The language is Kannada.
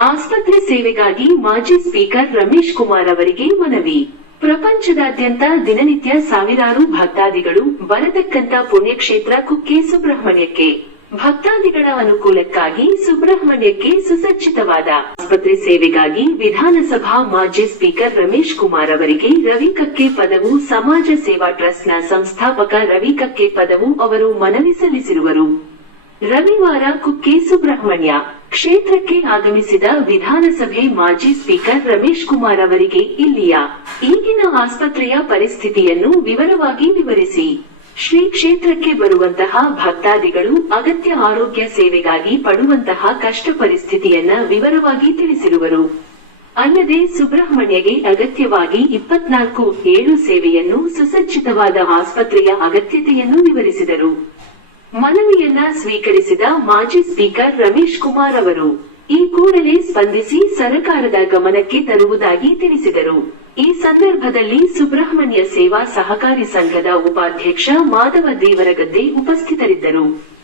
ಆಸ್ಪತ್ರೆ ಸೇವೆಗಾಗಿ ಮಾಜಿ ಸ್ಪೀಕರ್ ರಮೇಶ್ ಕುಮಾರ್ ಅವರಿಗೆ ಮನವಿ. ಪ್ರಪಂಚದಾದ್ಯಂತ ದಿನನಿತ್ಯ ಸಾವಿರಾರು ಭಕ್ತಾದಿಗಳು ಬರತಕ್ಕಂತ ಪುಣ್ಯಕ್ಷೇತ್ರ ಕುಕ್ಕೆ ಸುಬ್ರಹ್ಮಣ್ಯಕ್ಕೆ. ಭಕ್ತಾದಿಗಳ ಅನುಕೂಲಕ್ಕಾಗಿ ಸುಬ್ರಹ್ಮಣ್ಯಕ್ಕೆ ಸುಸಜ್ಜಿತವಾದ ಆಸ್ಪತ್ರೆ ಸೇವೆಗಾಗಿ ವಿಧಾನಸಭಾ ಮಾಜಿ ಸ್ಪೀಕರ್ ರಮೇಶ್ ಕುಮಾರ್ ಅವರಿಗೆ ರವಿ ಕಕ್ಕೆ ಪದವು ಸಮಾಜ ಸೇವಾ ಟ್ರಸ್ಟ್ನ ಸಂಸ್ಥಾಪಕ ರವಿ ಕಕ್ಕೆ ಪದವು ಅವರು ಮನವಿ ಸಲ್ಲಿಸಿರುವರು. ರವಿವಾರ ಕುಕ್ಕೆ ಸುಬ್ರಹ್ಮಣ್ಯ. ಕ್ಷೇತ್ರಕ್ಕೆ ಆಗಮಿಸಿದ ವಿಧಾನಸಭೆ ಮಾಜಿ ಸ್ಪೀಕರ್ ರಮೇಶ್ ಕುಮಾರ್ ಅವರಿಗೆ ಇಲ್ಲಿಯ ಈಗಿನ ಆಸ್ಪತ್ರೆಯ ಪರಿಸ್ಥಿತಿಯನ್ನು ವಿವರವಾಗಿ ವಿವರಿಸಿ. ಶ್ರೀ ಕ್ಷೇತ್ರಕ್ಕೆ ಬರುವಂತಹ ಭಕ್ತಾದಿಗಳು ಅಗತ್ಯ ಆರೋಗ್ಯ ಸೇವೆಗಾಗಿ ಪಡುವಂತಹ ಕಷ್ಟ ಪರಿಸ್ಥಿತಿಯನ್ನ ವಿವರವಾಗಿ ತಿಳಿಸಿರುವರು. ಅಲ್ಲದೆ ಸುಬ್ರಹ್ಮಣ್ಯಗೆ ಅಗತ್ಯವಾಗಿ ಇಪ್ಪತ್ನಾಲ್ಕು ಏಳು ಸೇವೆಯನ್ನು ಸುಸಜ್ಜಿತವಾದ ಆಸ್ಪತ್ರೆಯ ಅಗತ್ಯತೆಯನ್ನು ವಿವರಿಸಿದರು. ಮನವಿಯನ್ನ ಸ್ವೀಕರಿಸಿದ ಮಾಜಿ ಸ್ಪೀಕರ್ ರಮೇಶ್ ಕುಮಾರ್ ಅವರು ಈ ಕೂಡಲೇ ಸ್ಪಂದಿಸಿ ಸರಕಾರದ ಗಮನಕ್ಕೆ ತರುವುದಾಗಿ ತಿಳಿಸಿದರು. ಈ ಸಂದರ್ಭದಲ್ಲಿ ಸುಬ್ರಹ್ಮಣ್ಯ ಸೇವಾ ಸಹಕಾರಿ ಸಂಘದ ಉಪಾಧ್ಯಕ್ಷ ಮಾಧವ ದೇವರಗದ್ದೆ ಉಪಸ್ಥಿತರಿದ್ದರು.